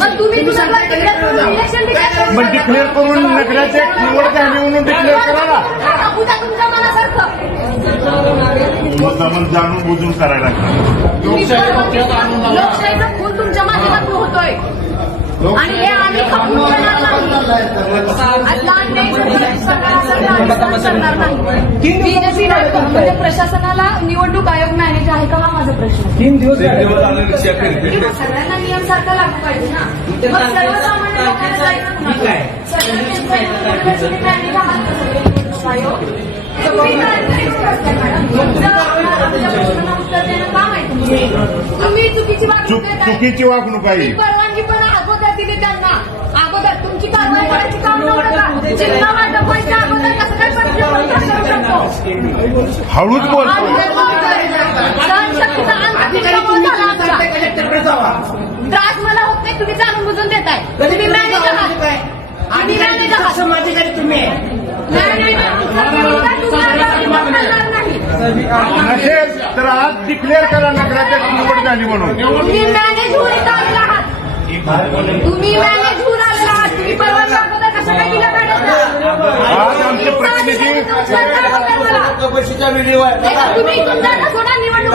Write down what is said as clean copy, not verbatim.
मग तुम्ही उमेदवार declare करून election declare करून मग डिक्लेअर करून नगराचे निवड झाली म्हणून डिक्लेअर करा ना. आता उद्या तुमच्या मनासारखं मतदान जाणून बुजून करायला लागतं. लोकशाहीचा खून तुमच्या माध्यमातून होतोय आणि हे आम्ही खपवून घेणार नाही. बीजेपी म्हणजे प्रशासनाला निवडणूक आयोग मॅनेज आहे का, हा माझा प्रश्न. 3 दिवस किंवा सगळ्यांना नियम सारखा लागू पाहिजे ना. मग सर्वसामान्य लोकांना जायचं आयोग तुम्ही चुकीची वागणूक देताय. चुकीची वागणूक आहे. परवानगी पण अगोदर दिली त्यांना. अगोदर तुमची कारवाई करायची काम नव्हतं. जिल्हा वाटप व्हायच्या अगोदर कसं काय करू शकतो. हळूच बोलतो. त्रास मला होत नाही. तुम्ही जाणून बुजून देताय. तुम्ही मॅनेज आहात. आम्ही मॅनेज आहात. तुम्ही नसेल तर आज डिक्लेअर करा नगराचे निवड झाली म्हणून. तुम्ही मॅनेज होऊन इथं आलेला आहात. तुम्ही मॅनेज होऊन आलेला आहात. तुम्ही परवानगी अगोदर कसं काय दिलं मॅडम. आज आमचे प्रतिनिधी तुम्ही इथून जाता सोडा निवडणूक